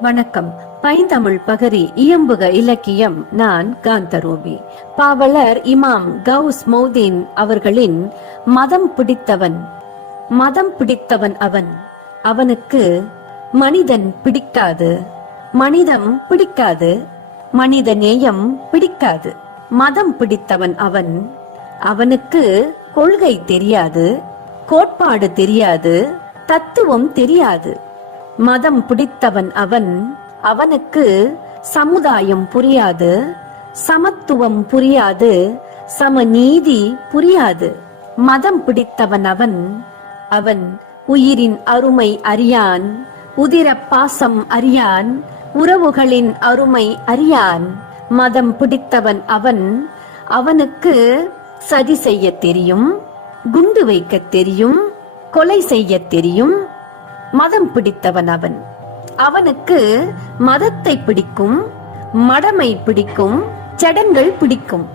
வணக்கம். பைந்தமிழ் பகரி இயம்புக இலக்கியம் நான் காந்தரூபி. பாவலர் இமாம் கவுஸ் மௌதீன் அவர்களின் மதம் பிடித்தவன். மதம் பிடித்தவன் அவன். அவனுக்கு மனிதன் பிடிக்காது. மனிதம் பிடிக்காது. மனித நேயம் பிடிக்காது. மதம் பிடித்தவன் அவன். அவனுக்கு கொள்கை தெரியாது. கோட்பாடு தெரியாது. தத்துவம் தெரியாது. மதம் பிடித்தவன் அவன் அவனுக்கு சமுதாயம் புரியாது சமத்துவம் புரியாது சமநீதி புரியாது. மதம் பிடித்தவன் அவன் அவன் உயிரின் அருமை அறியான் உதிர பாசம் அறியான் உறவுகளின் அருமை அறியான். மதம் பிடித்தவன் அவன் அவனுக்கு சதி செய்ய தெரியும் குண்டு வைக்க தெரியும் கொலை செய்ய தெரியும் மதம் பிடித்தவன் அவன். அவனுக்கு மதத்தை பிடிக்கும் மடமை பிடிக்கும் சடங்கள் பிடிக்கும்.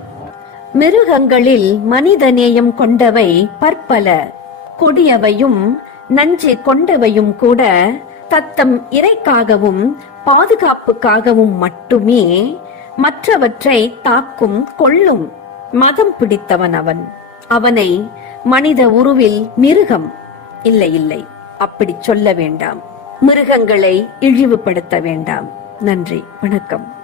மிருகங்களில் மனித நேயம் கொண்டவை பற்பல. கொடியவையும் நஞ்சு கொண்டவையும் கூட தத்தம் இறைக்காகவும் பாதுகாப்புக்காகவும் மட்டுமே மற்றவற்றை தாக்கும் கொள்ளும் மதம் பிடித்தவன் அவன். அவனை மனித உருவில் மிருகம். இல்லை இல்லை. அப்படி சொல்ல வேண்டாம். மிருகங்களை இழிவுபடுத்த வேண்டாம். நன்றி. வணக்கம்.